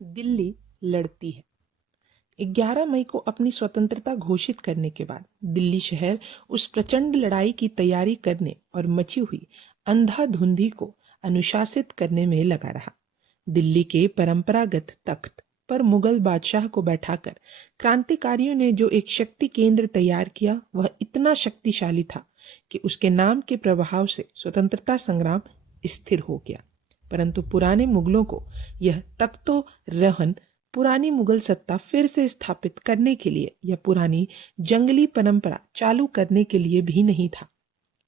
दिल्ली लड़ती है। 11 मई को अपनी स्वतंत्रता घोषित करने के बाद दिल्ली शहर उस प्रचंड लड़ाई की तैयारी करने और मची हुई अंधाधुंधी को अनुशासित करने में लगा रहा। दिल्ली के परंपरागत तख्त पर मुगल बादशाह को बैठाकर क्रांतिकारियों ने जो एक शक्ति केंद्र तैयार किया वह इतना शक्तिशाली था कि उसके नाम के प्रभाव से स्वतंत्रता संग्राम स्थिर हो गया। परंतु पुराने मुगलों को यह तख्तो रहन पुरानी मुगल सत्ता फिर से स्थापित करने के लिए या पुरानी जंगली परंपरा चालू करने के लिए भी नहीं था।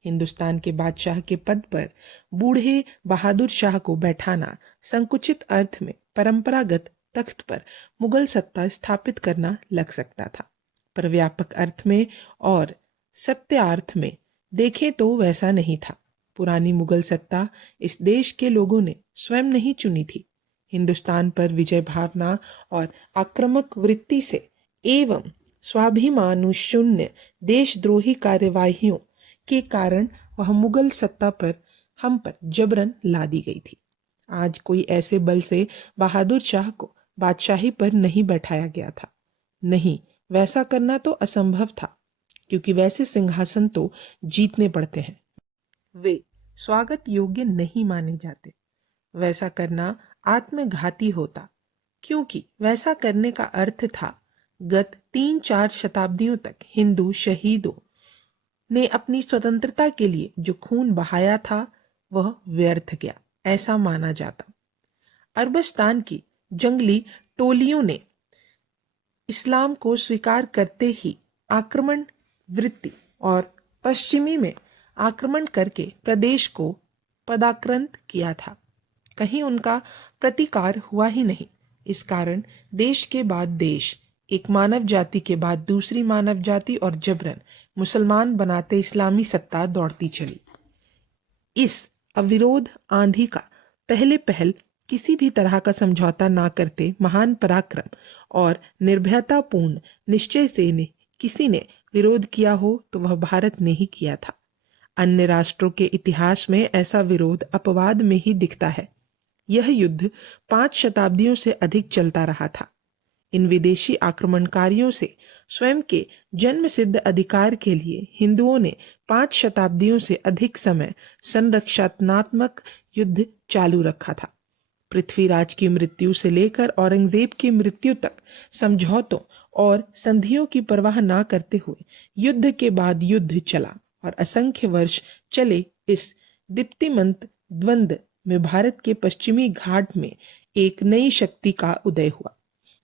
हिंदुस्तान के बादशाह के पद पर बूढ़े बहादुर शाह को बैठाना संकुचित अर्थ में परंपरागत तख्त पर मुगल सत्ता स्थापित करना लग सकता था, पर व्यापक अर्थ में और सत्यार्थ में देखें तो वैसा नहीं था। पुरानी मुगल सत्ता इस देश के लोगों ने स्वयं नहीं चुनी थी। हिंदुस्तान पर विजय भावना और आक्रामक वृत्ति से एवं स्वाभिमानुशून्य देशद्रोही कार्यवाहियों के कारण वह मुगल सत्ता पर हम पर जबरन ला दी गई थी। आज कोई ऐसे बल से बहादुर शाह को बादशाही पर नहीं बैठाया गया था। नहीं, वैसा करना तो असंभव था, क्योंकि वैसे सिंहासन तो जीतने पड़ते हैं, वे स्वागत योग्य नहीं माने जाते। वैसा करना आत्मघाती होता, क्योंकि वैसा करने का अर्थ था गत 3-4 शताब्दियों तक हिंदू शहीदों ने अपनी स्वतंत्रता के लिए जो खून बहाया था वह व्यर्थ गया, ऐसा माना जाता। अरबस्तान की जंगली टोलियों ने इस्लाम को स्वीकार करते ही आक्रमण वृत्ति और पश्चिमी में आक्रमण करके प्रदेश को पदाक्रांत किया था। कहीं उनका प्रतिकार हुआ ही नहीं। इस कारण देश के बाद देश, एक मानव जाति के बाद दूसरी मानव जाति और जबरन मुसलमान बनाते इस्लामी सत्ता दौड़ती चली। इस अविरोध आंधी का पहल किसी भी तरह का समझौता ना करते महान पराक्रम और निर्भयतापूर्ण निश्चय से किसी ने विरोध किया हो तो वह भारत ने ही किया था। अन्य राष्ट्रों के इतिहास में ऐसा विरोध अपवाद में ही दिखता है। यह युद्ध 5 शताब्दियों से अधिक चलता रहा था। इन विदेशी आक्रमणकारियों से स्वयं के जन्म सिद्ध अधिकार के लिए हिंदुओं ने 5 शताब्दियों से अधिक समय संरक्षणात्मक युद्ध चालू रखा था। पृथ्वीराज की मृत्यु से लेकर औरंगजेब की मृत्यु तक समझौतों और संधियों की परवाह ना करते हुए युद्ध के बाद युद्ध चला और असंख्य वर्ष चले इस दीप्तिमंत द्वंद्व में भारत के पश्चिमी घाट में एक नई शक्ति का उदय हुआ।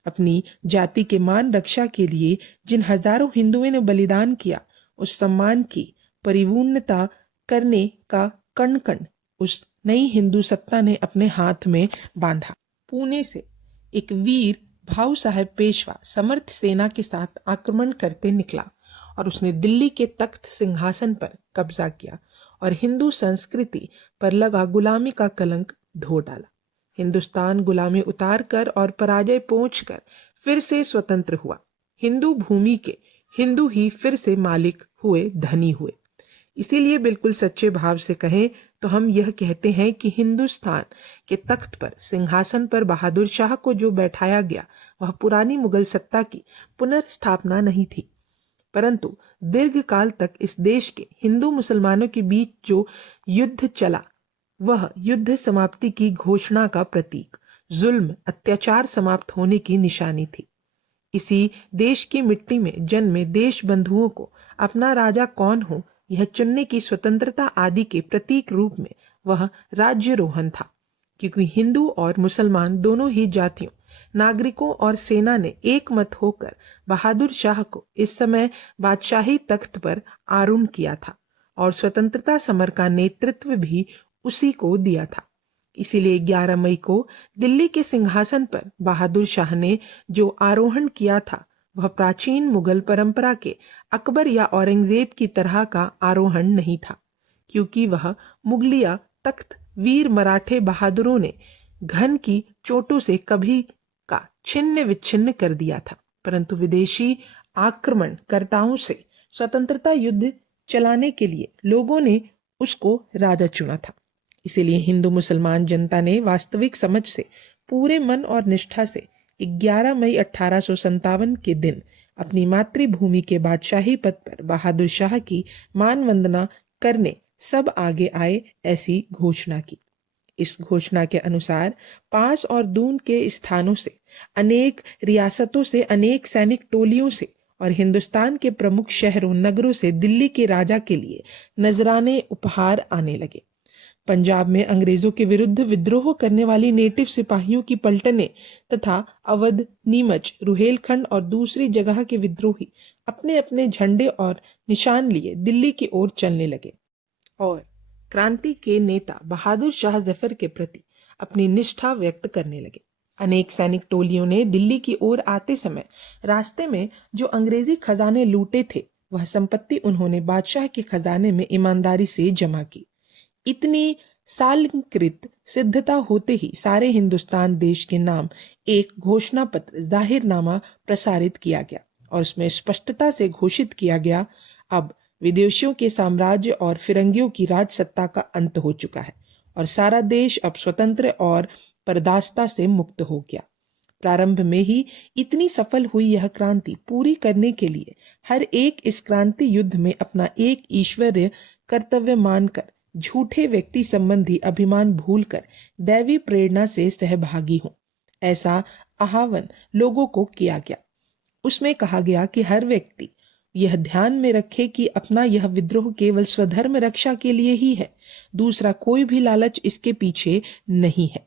अपनी जाति के मान रक्षा के लिए जिन हजारों हिंदुओं ने बलिदान किया, उस सम्मान की परिपूर्णता करने का कण कण उस नई हिंदू सत्ता ने अपने हाथ में बांधा। पुणे से एक वीर भाऊ साहेब पेशवा समर्थ सेना के साथ आक्रमण करते निकला और उसने दिल्ली के तख्त सिंहासन पर कब्जा किया और हिंदू संस्कृति पर लगा गुलामी का कलंक धो डाला। हिंदुस्तान गुलामी उतार कर और पराजय पहुंच कर फिर से स्वतंत्र हुआ। हिंदू भूमि के हिंदू ही फिर से मालिक हुए, धनी हुए। इसीलिए बिल्कुल सच्चे भाव से कहें तो हम यह कहते हैं कि हिंदुस्तान के तख्त पर सिंहासन पर बहादुर शाह को जो बैठाया गया वह पुरानी मुगल सत्ता की पुनर्स्थापना नहीं थी, परंतु दीर्घ काल तक इस देश के हिंदू मुसलमानों के बीच जो युद्ध चला वह युद्ध समाप्ति की घोषणा का प्रतीक, जुल्म अत्याचार समाप्त होने की निशानी थी। इसी देश की मिट्टी में जन्मे देश बंधुओं को अपना राजा कौन हो यह चुनने की स्वतंत्रता आदि के प्रतीक रूप में वह राज्यरोहन था, क्योंकि हिंदू और मुसलमान दोनों ही जातियों, नागरिकों और सेना ने एक मत होकर बहादुर शाह को इस समय बादशाही तख्त पर आरूढ़ किया था और स्वतंत्रता समर का नेतृत्व भी उसी को दिया था। इसीलिए 11 मई को दिल्ली के सिंहासन पर बहादुर शाह ने जो आरोहण किया था वह प्राचीन मुगल परंपरा के अकबर या औरंगजेब की तरह का आरोहण नहीं था, क्योंकि वह मुगलिया तख्त वीर मराठे बहादुरों ने घन की चोटों से कभी का छिन्न विच्छिन्न कर दिया था, परंतु विदेशी आक्रमणकर्ताओं से स्वतंत्रता युद्ध चलाने के लिए लोगों ने उसको राजा चुना था। इसीलिए हिंदू मुसलमान जनता ने वास्तविक समझ से पूरे मन और निष्ठा से 11 मई 1857 के दिन अपनी मातृभूमि के बादशाही पद पर बहादुर शाह की मान वंदना करने सब आगे आए, ऐसी घोषणा की। इस घोषणा के अनुसार पास और दून के स्थानों से, अनेक रियासतों से, अनेक सैनिक टोलियों से और हिंदुस्तान के प्रमुख शहरों नगरों से दिल्ली के राजा के लिए नजराने उपहार आने लगे। पंजाब में अंग्रेजों के विरुद्ध विद्रोह करने वाली नेटिव सिपाहियों की पलटनें तथा अवध, नीमच, रुहेलखंड और दूसरी जगह के विद्रोही अपने अपने झंडे और निशान लिए दिल्ली की ओर चलने लगे और क्रांति के नेता बहादुर शाह जफर के प्रति अपनी निष्ठा व्यक्त करने लगे। अनेक सैनिक टोलियों ने दिल्ली की ओर आते समय रास्ते में जो अंग्रेजी खजाने लूटे थे, वह संपत्ति उन्होंने बादशाह के खजाने में ईमानदारी से जमा की। इतनी सालकृत सिद्धता होते ही सारे हिंदुस्तान देश के नाम एक घोषणा पत्र जाहिरनामा प्रसारित किया गया और उसमें स्पष्टता से घोषित किया गया, अब विदेशियों के साम्राज्य और फिरंगियों की राज सत्ता का अंत हो चुका है और सारा देश अब स्वतंत्र और परदास्ता से मुक्त हो गया। प्रारंभ में ही इतनी सफल हुई यह क्रांति पूरी करने के लिए हर एक इस क्रांति युद्ध में अपना एक ईश्वरीय कर्तव्य मानकर झूठे व्यक्ति संबंधी अभिमान भूलकर दैवी प्रेरणा से सहभागी हो, ऐसा आह्वान लोगों को किया गया। उसमें कहा गया कि हर व्यक्ति यह ध्यान में रखे कि अपना यह विद्रोह केवल स्वधर्म रक्षा के लिए ही है, दूसरा कोई भी लालच इसके पीछे नहीं है।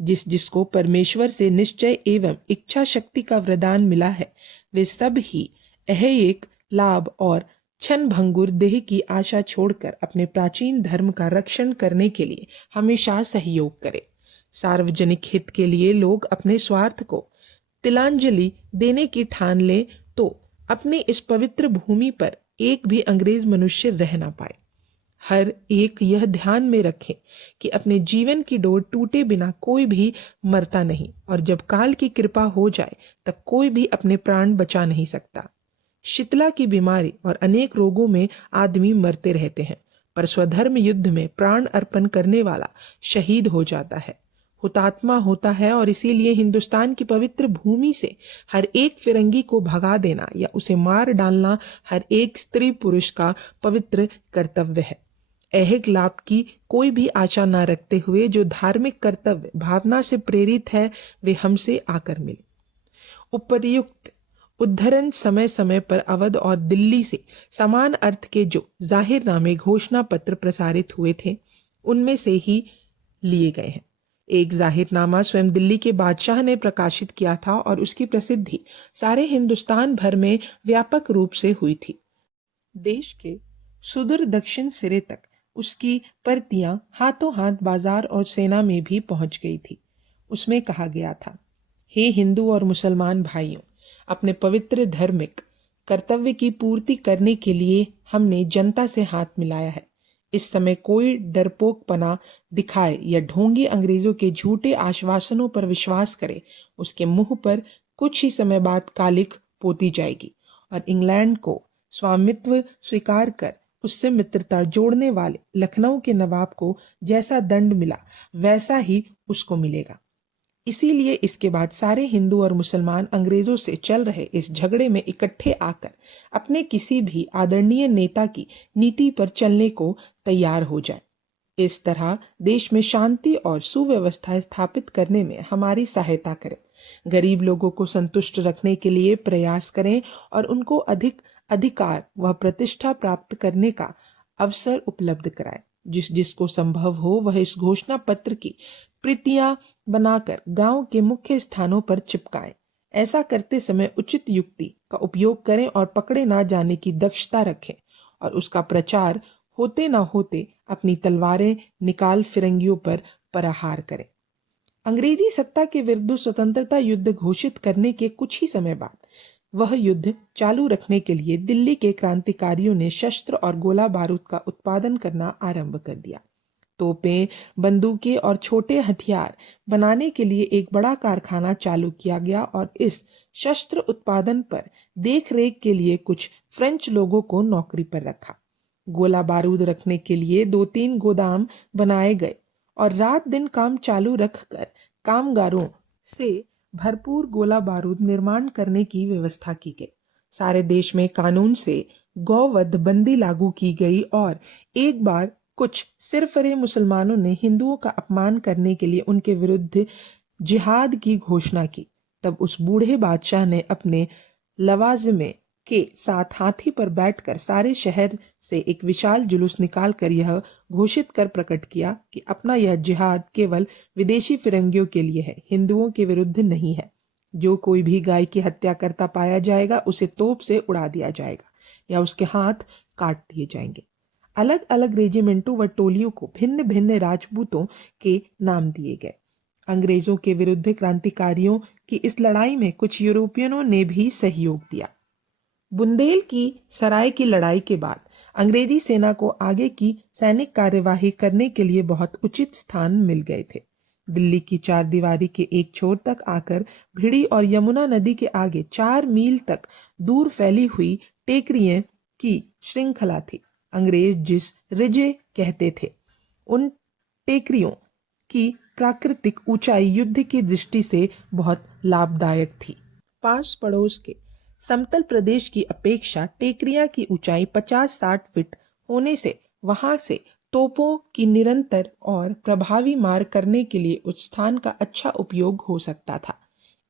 जिसको परमेश्वर से निश्चय एवं इच्छा शक्ति का वरदान मिला है, वे सब ही एक लाभ और क्षण भंगुर देह की आशा छोड़कर अपने प्राचीन धर्म का रक्षण करने के लिए हमेशा सहयोग करें। सार्वजनिक हित के लिए लोग अपने स्वार्थ को तिलांजलि देने की ठान लें तो अपनी इस पवित्र भूमि पर एक भी अंग्रेज मनुष्य रह ना पाए। हर एक यह ध्यान में रखें कि अपने जीवन की डोर टूटे बिना कोई भी मरता नहीं और जब काल की कृपा हो जाए तब कोई भी अपने प्राण बचा नहीं सकता। शीतला की बीमारी और अनेक रोगों में आदमी मरते रहते हैं, पर स्वधर्म युद्ध में प्राण अर्पण करने वाला शहीद हो जाता है, हुतात्मा होता है और इसीलिए हिंदुस्तान की पवित्र भूमि से हर एक फिरंगी को भगा देना या उसे मार डालना हर एक स्त्री पुरुष का पवित्र कर्तव्य है। ऐहिक लाभ की कोई भी आशा न रखते हुए जो धार्मिक कर्तव्य भावना से प्रेरित है, वे हमसे आकर मिले। उपर्युक्त उद्धरण समय समय पर अवध और दिल्ली से समान अर्थ के जो जाहिरनामे घोषणा पत्र प्रसारित हुए थे, उनमें से ही लिए गए हैं। एक जाहिरनामा स्वयं दिल्ली के बादशाह ने प्रकाशित किया था और उसकी प्रसिद्धि सारे हिंदुस्तान भर में व्यापक रूप से हुई थी। देश के सुदूर दक्षिण सिरे तक उसकी प्रतियां हाथों हाथ बाजार और सेना में भी पहुंच गई थी। उसमें कहा गया था, हे हिंदू और मुसलमान भाइयों, अपने पवित्र धार्मिक कर्तव्य की पूर्ति करने के लिए हमने जनता से हाथ मिलाया है। इस समय कोई डरपोकपना दिखाए या ढोंगी अंग्रेजों के झूठे आश्वासनों पर विश्वास करे, उसके मुंह पर कुछ ही समय बाद कालिख पोती जाएगी और इंग्लैंड को स्वामित्व स्वीकार कर उससे मित्रता जोड़ने वाले लखनऊ के नवाब को जैसा दंड मिला वैसा ही उसको मिलेगा। इसीलिए इसके बाद सारे हिंदू और मुसलमान अंग्रेजों से चल रहे इस झगड़े में इकट्ठे आकर अपने किसी भी आदरणीय नेता की नीति पर चलने को तैयार हो जाए। इस तरह देश में शांति और सुव्यवस्था स्थापित करने में हमारी सहायता करें, गरीब लोगों को संतुष्ट रखने के लिए प्रयास करें और उनको अधिक अधिकार व प्रतिष्ठा प्राप्त करने का अवसर उपलब्ध कराएं। जिसको संभव हो वह इस घोषणा पत्र की प्रतियां बनाकर गांव के मुख्य स्थानों पर चिपकाएं। ऐसा करते समय उचित युक्ति का उपयोग करें और पकड़े ना जाने की दक्षता रखें और उसका प्रचार होते ना होते अपनी तलवारें निकाल फिरंगियों पर प्रहार करें। अंग्रेजी सत्ता के विरुद्ध स्वतंत्रता युद्ध घोषित करने के कुछ ही समय बाद वह युद्ध चालू रखने के लिए दिल्ली के क्रांतिकारियों ने शस्त्र और गोला बारूद का उत्पादन करना आरंभ कर दिया। तोपें, बंदूकें और छोटे हथियार बनाने के लिए एक बड़ा कारखाना चालू किया गया और इस शस्त्र उत्पादन पर देख रेख के लिए कुछ फ्रेंच लोगों को नौकरी पर रखा। गोला बारूद रखने के लिए 2-3 गोदाम बनाए गए और रात दिन काम चालू रखकर कामगारों से भरपूर गोला बारूद निर्माण करने की व्यवस्था की गई। सारे देश में कानून से गौवध बंदी लागू की गई और एक बार कुछ सिरफरे मुसलमानों ने हिंदुओं का अपमान करने के लिए उनके विरुद्ध जिहाद की घोषणा की। तब उस बूढ़े बादशाह ने अपने लवाजमे के साथ हाथी पर बैठकर सारे शहर से एक विशाल जुलूस निकालकर यह घोषित कर प्रकट किया कि अपना यह जिहाद केवल विदेशी फिरंगियों के लिए है, हिंदुओं के विरुद्ध नहीं है। जो कोई भी गाय की हत्या करता पाया जाएगा उसे तोप से उड़ा दिया जाएगा या उसके हाथ काट दिए जाएंगे। अलग अलग रेजिमेंटों व टोलियों को भिन्न भिन्न राजपूतों के नाम दिए गए। अंग्रेजों के विरुद्ध क्रांतिकारियों की इस लड़ाई में कुछ यूरोपियनों ने भी सहयोग दिया। बुंदेल की सराय की लड़ाई के बाद अंग्रेजी सेना को आगे की सैनिक कार्यवाही करने के लिए बहुत उचित स्थान मिल गए थे। दिल्ली की चार दीवारी के एक छोर तक आकर भिड़ी और यमुना नदी के आगे 4 मील तक दूर फैली हुई टेकरियों की श्रृंखला थी। अंग्रेज जिस रिजे कहते थे, उन टेकरियों की प्राकृतिक ऊंचाई युद्ध की दृष्टि से बहुत लाभदायक थी। पास पड़ोस के समतल प्रदेश की अपेक्षा टेकरियां की ऊंचाई 50-60 फीट होने से वहां से तोपों की निरंतर और प्रभावी मार करने के लिए उस स्थान का अच्छा उपयोग हो सकता था।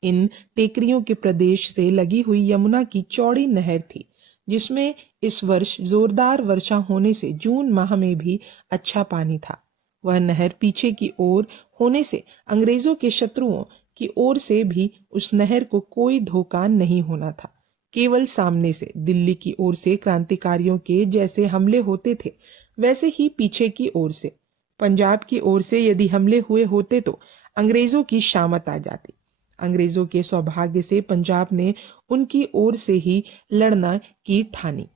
इन टेकरियों के प्रदेश से लगी हुई यमुना की चौड़ी नहर थी, जिसमें इस वर्ष जोरदार वर्षा होने से जून माह में भी अच्छा पानी था। वह नहर पीछे की ओर होने से अंग्रेजों के शत्रुओं की ओर से भी उस नहर को कोई धोखा नहीं होना था। केवल सामने से दिल्ली की ओर से क्रांतिकारियों के जैसे हमले होते थे, वैसे ही पीछे की ओर से पंजाब की ओर से यदि हमले हुए होते तो अंग्रेजों की शामत आ जाती। अंग्रेजों के सौभाग्य से पंजाब ने उनकी ओर से ही लड़ना की ठानी।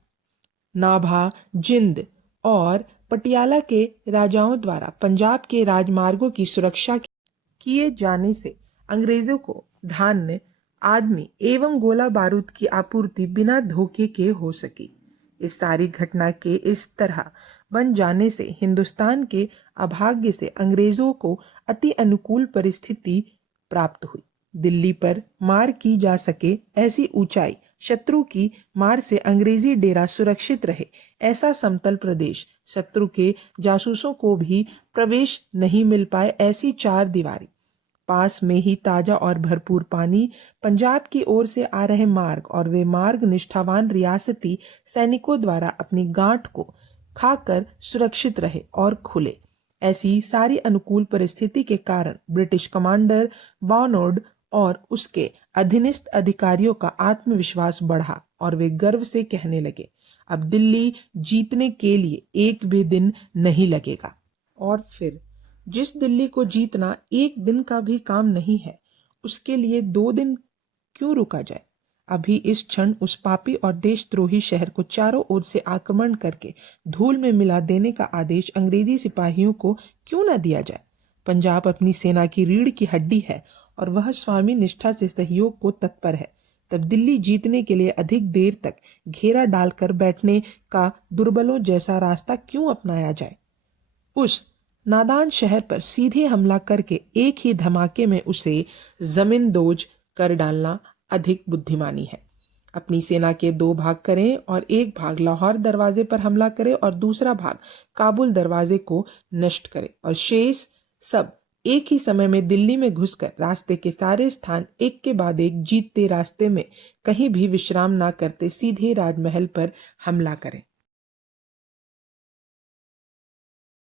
नाभा, जिंद और पटियाला के राजाओं द्वारा पंजाब के राजमार्गों की सुरक्षा किए जाने से अंग्रेजों को धान्य, आदमी एवं गोला बारूद की आपूर्ति बिना धोखे के हो सकी। इस सारी घटना के इस तरह बन जाने से हिंदुस्तान के अभाग्य से अंग्रेजों को अति अनुकूल परिस्थिति प्राप्त हुई। दिल्ली पर मार की जा सके ऐसी ऊंचाई, शत्रु की मार से अंग्रेजी डेरा सुरक्षित रहे ऐसा समतल प्रदेश, शत्रु के जासूसों को भी प्रवेश नहीं मिल पाए ऐसी चार दीवारी, पास में ही ताजा और भरपूर पानी, पंजाब की ओर से आ रहे मार्ग और वे मार्ग निष्ठावान रियासती सैनिकों द्वारा अपनी गांठ को खाकर सुरक्षित रहे और खुले। ऐसी सारी अनुकूल परिस्थिति के कारण ब्रिटिश कमांडर बार्नोड और उसके अधीनस्थ अधिकारियों का आत्मविश्वास बढ़ा और वे गर्व से कहने लगे, अब दिल्ली जीतने के लिए एक भी दिन नहीं लगेगा। और फिर जिस दिल्ली को जीतना एक दिन का भी काम नहीं है, उसके लिए 2 दिन क्यों रुका जाए। अभी इस क्षण उस पापी और देशद्रोही शहर को चारों ओर से आक्रमण करके धूल में मिला देने का आदेश अंग्रेजी सिपाहियों को क्यों न दिया जाए। पंजाब अपनी सेना की रीढ़ की हड्डी है और वह स्वामी निष्ठा से सहयोग को तत्पर है। तब दिल्ली जीतने के लिए अधिक देर तक घेरा डालकर बैठने का दुर्बलों जैसा रास्ता क्यों अपनाया जाए। उस नादान शहर पर सीधे हमला करके एक ही धमाके में उसे जमींदोज कर डालना अधिक बुद्धिमानी है। अपनी सेना के 2 भाग करें और एक भाग लाहौर दरवाजे पर हमला करे और दूसरा भाग काबुल दरवाजे को नष्ट करे और शेष सब एक ही समय में दिल्ली में घुसकर रास्ते के सारे स्थान एक के बाद एक जीतते, रास्ते में कहीं भी विश्राम ना करते सीधे राजमहल पर हमला करें।